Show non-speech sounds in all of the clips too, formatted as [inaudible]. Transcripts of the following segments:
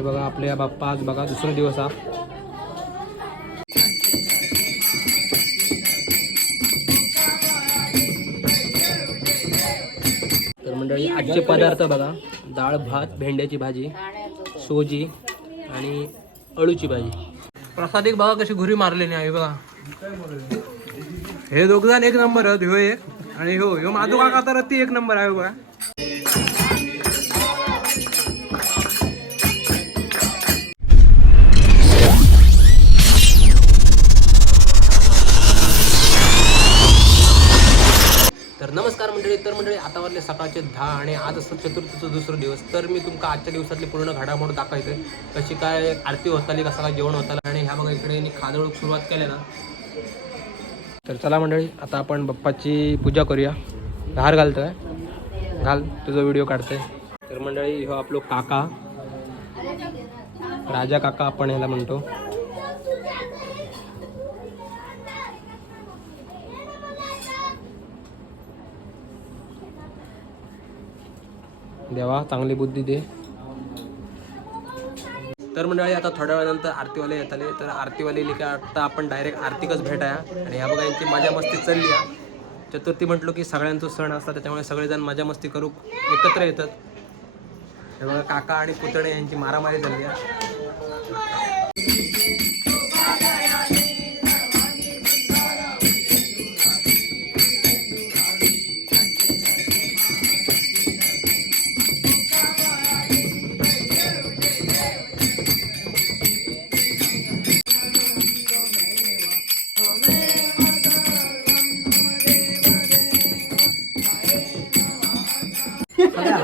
हे बघा आपल्या बाप्पा आज बघा दुसरा दिवस हा. तर मंडळी आजचे पदार्थ बघा. डाळ भात भेंड्याची भाजी सोजी आणि अळूची भाजी. प्रसादिक बघा कशी घुरी मारलेली नाही आहे बघा. हे दोघ जण एक नंबर आहेत ह्यो एक आणि हो ह्यो माधू काका तर ती एक नंबर आहे बघा. मंडळी आता वाजले सकाळचे दहा आणि आज असं चतुर्थीचं दुसरा दिवस. तर मी तुमका आजच्या दिवसातली पूर्ण घडामोड दाखवते कशी काय आरती होताली कसं काय जेवण होतालं आणि ह्या बघा इकडे यांनी खादळूक सुरुवात केली ना तर चला मंडळी आता आपण बाप्पाची पूजा करूया. घार घालतोय. घाल तुझा व्हिडिओ काढतोय. तर मंडळी हो आपलो काका. राजा काका आपण ह्याला म्हणतो. देवा चांगली बुद्धी दे. तर मंडळी आता थोड्या वेळानंतर आरतीवाले येत आले तर आरतीवाले लिखा आता आपण डायरेक्ट आरतीकच भेटाया. आणि ह्या बघा यांची मजा मस्ती चालली आहे. चतुर्थी म्हटलो की सगळ्यांचा सण असतात त्याच्यामुळे सगळेजण मजा मस्ती करू एकत्र येतात. हे बघा काका आणि पुतणे यांची मारामारी झाली आहे.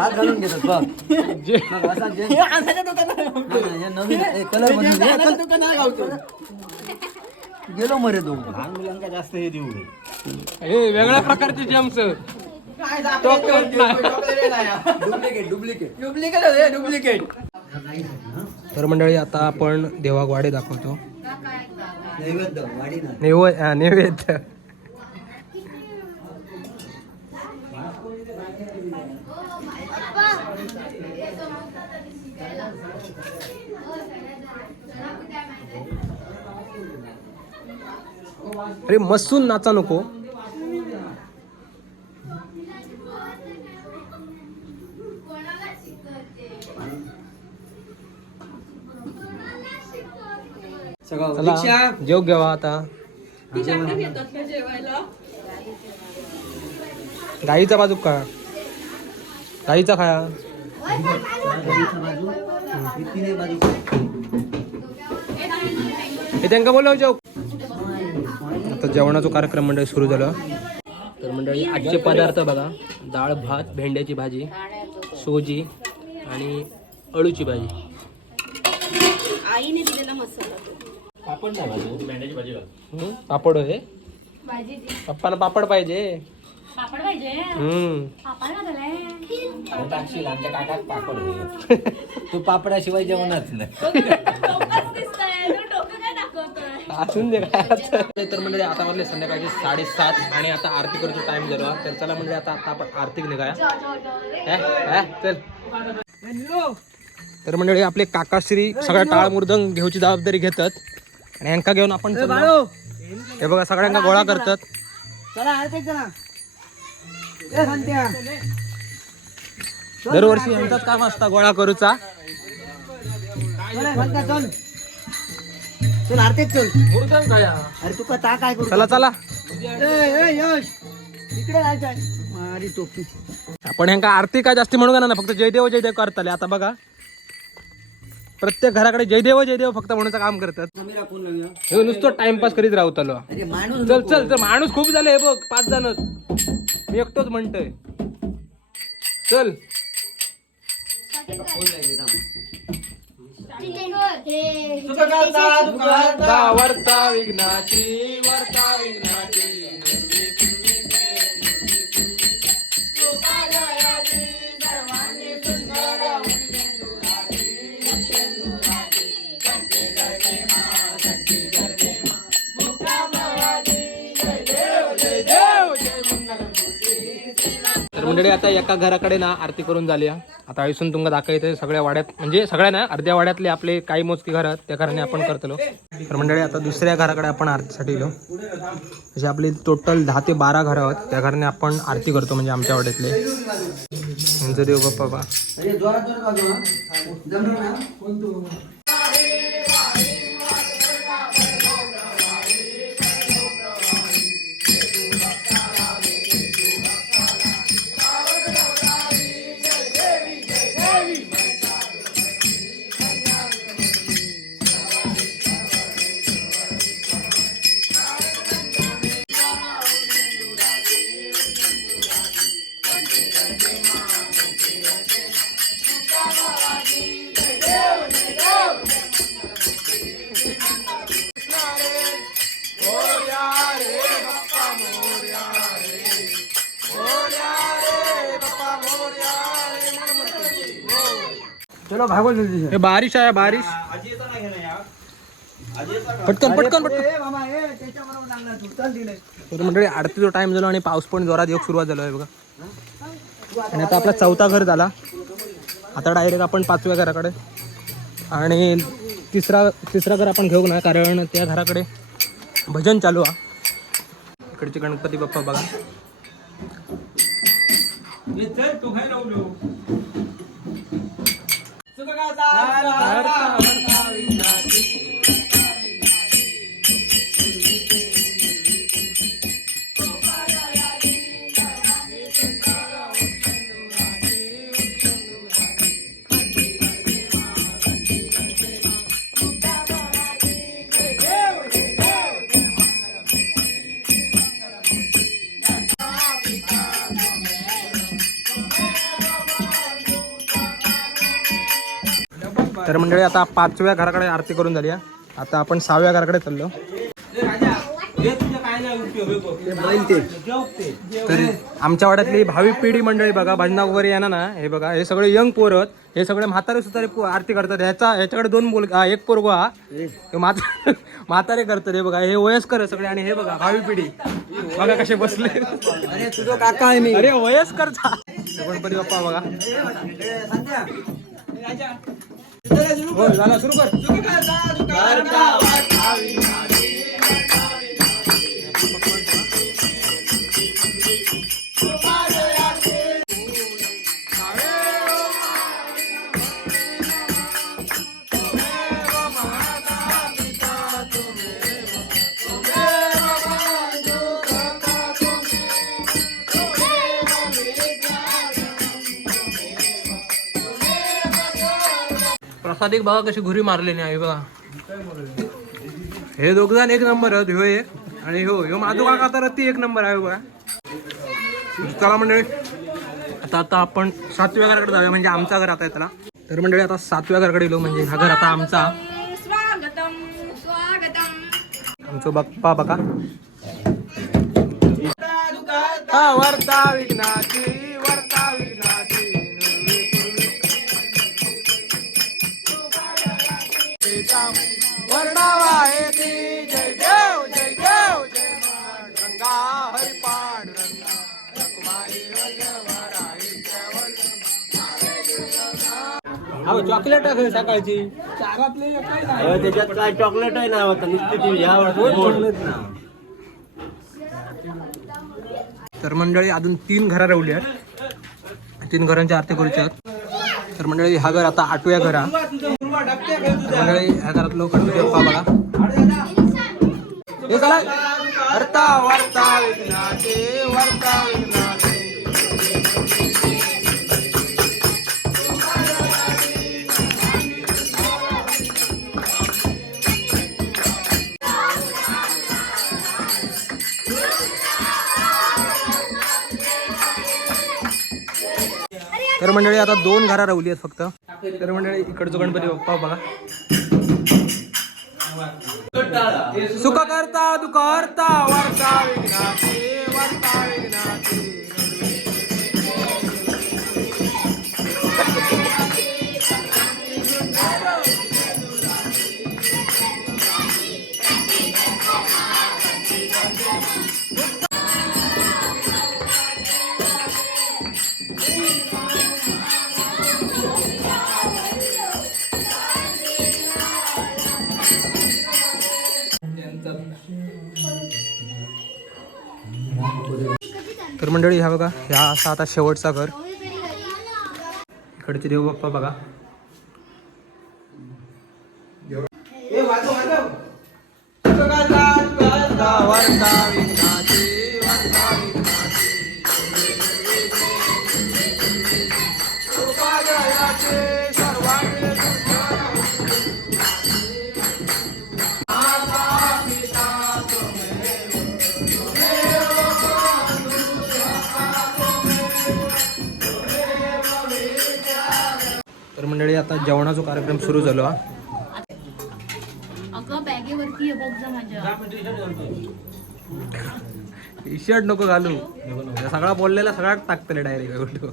हात घालून घेतात बघ. मग असा जे- हे नवीन. कलर गेलो मरे तो लहान मुलांना जास्त हे देऊ हे वेगळ्या प्रकारचे gems duplicate duplicate duplicate duplicate तर मंडळी आता आपण देवाक वाडे दाखवतो. नैवेद्य वाडी ना. नेव नैवेद्य. अरे मसून नाचा नको. सगळं चला जेव घ्यावा आता. गाईचा बाजू का गाईचा खाया ही हे त्यांना बोलव जेव आता जेवणाचा कार्यक्रम मंडळी सुरू झाला. तर मंडळी आजचे पदार्थ बघा. डाळ भात भेंड्याची भाजी सोजी आणि अळूची भाजी. आईने दिलेला मसाला हम्म, पापड होय पप्पाला पापड पाहिजे. पापड पाहिजे. हम्म. पापड घातलाय टाकशील आमच्या काकात पापड होईल. तू पापडाशिवाय जेवणच नाही. असून दे काय आता. तर म्हणजे आता वाजले संध्याकाळचे साडेसात आणि आता आरती करायचा टाइम झाला तर चला म्हणजे आता आता आपण आरती निघाया. हे? हे? चल. तर मंडळी आपले काकाश्री सगळ्या टाळ मृदंग घेऊची जबाबदारी घेतात आणि यांका घेऊन आपण चाललो. हे बघा सगळ्यांना गोळा करतात. चला दरवर्षी यांचाच काम असता गोळा करूचा? चल चल. अरे काय करू? चला चला. ए ए यश. इकडे जायचंय मारी टोपी. आपण ह्यांका आरती काय जास्ती म्हणू ना फक्त जयदेव जयदेव करताले. आता बघा. प्रत्येक घराकडे जयदेव जयदेव फक्त म्हणून काम करतात. हे नुसतं टाइमपास करीत राहतलो चल. चल चल माणूस खूप झाले हे बघ. पाच जण मी एकटोच म्हणतोय. चल. वर्ता विघ्नाची वर्ता विघ्नाची मंडळी आता एका घराकडे ना आरती करून झाली आता आयुसून तुमका दाखवायचं सगळ्या वाड्यात म्हणजे सगळ्या ना अर्ध्या वाड्यातले आपले काही मोजकी घर आहेत त्या घराने आपण करतलो. तर मंडळी आता दुसऱ्या घराकडे आपण आरतीसाठी गेलो. म्हणजे आपली टोटल दहा ते बारा घरं आहेत त्या घराने आपण आरती करतो म्हणजे आमच्या वाड्यातले. म्हणजे देव बाप्पा चलो भागवत जल्दी से. हे बारिश आहे बारिश. पटकन पटकन पटकन. ए मामा ए त्याच्याबरोबर लागणार तू. चल दिले. तर मंडळी आरतीचा टाइम झाला आणि पाऊस पण जोरात योग सुरुवात झाला आहे बघा. आणि आता आपला चौथा घर झाला. आता डायरेक्ट आपण पाचव्या घराकडे. आणि तिसरा तिसरा घर आपण घेऊ ना कारण त्या घराकडे भजन चालू आहे. इकडचे गणपती बाप्पा बघा. ಜಗದಾಂಬ तर मंडळी आता पाचव्या घराकडे आरती करून झाली आता आपण सहाव्या घराकडे चाललो. तर आमच्या वाड्यातली भावी पिढी मंडळी बघा भजना वगैरे येणार ना हे बघा हे सगळे यंग पोर आहेत. हे सगळे म्हातारे सुतारे आरती करतात. ह्याचा ह्याच्याकडे दोन मुल एक पोरगो हा. म्हातारे [laughs] म्हातारे करतात हे बघा. हे वयस्कर आहे सगळे आणि हे बघा भावी पिढी. बघा कसे बसले. अरे तुझं काका आहे मी अरे वयस्कर गणपती बाप्पा बघा. हो झाला सुरू कर. प्रसादिक बघा कशी घुरी मारली नाही आहे बघा. हे दोघ जण एक नंबर आहेत ह्यो एक आणि ह्यो. ह्यो माझो काका तर ती एक नंबर आहे बघा. चला मंडळी आता आता आपण सातव्या घराकडे जाऊया म्हणजे आमचा घर आता आहे त्याला. तर मंडळी आता सातव्या घराकडे गेलो म्हणजे हा घर आता आमचा. स्वागतम स्वागतम. आमचं बाप्पा बघा. चॉकलेट आहे सकाळची? त्याच्यात काय चॉकलेट आहे ना आता नुसती ती तर मंडळी अजून तीन घरा राहिली आहेत. तीन घरांची आरती करूची आहेत. तर मंडळी हा घर आता आठव्या घरा. तर मंडळी ह्या घरात लोक बघा. हे चला वर्ता वर्ता विघ्नाचे वर्ता विघ्नाचे. तर मंडळी आता दोन घरा राहिली आहेत फक्त. तर मंडळी इकडचं गणपती बाप्पा बघा. सुख करता दुःख करता तर मंडळी ह्या बघा ह्या असा आता शेवटचा घर. इकडचे देव बाप्पा बघा. आता जेवणाचा कार्यक्रम सुरू झालो हा. टी शर्ट नको घालू. या सगळा बोललेला सगळा टाकतले डायरेक्ट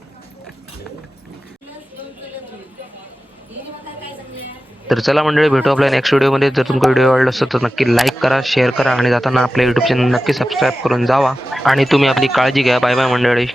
तर चला मंडळी भेटू आपल्या नेक्स्ट व्हिडिओमध्ये जर तुमचा व्हिडिओ आवडला असेल तर नक्की लाईक करा शेअर करा आणि जाताना आपल्या यूट्यूब चॅनल नक्की सबस्क्राईब करून जावा. आणि तुम्ही आपली काळजी घ्या. बाय बाय मंडळी.